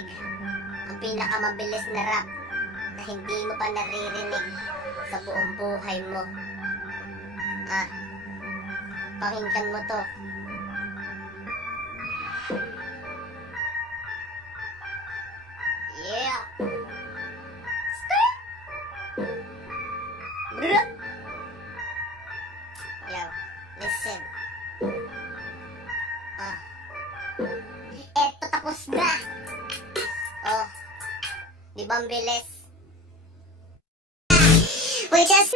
naririnig. Ang pinakamabilis na rap na hindi mo pa naririnig sa buong buhay mo. Pakinggan mo to. Yeah. Skirt. Brr. Yo, listen. Eto, tapos na. Oh, di ba ang bilis? We just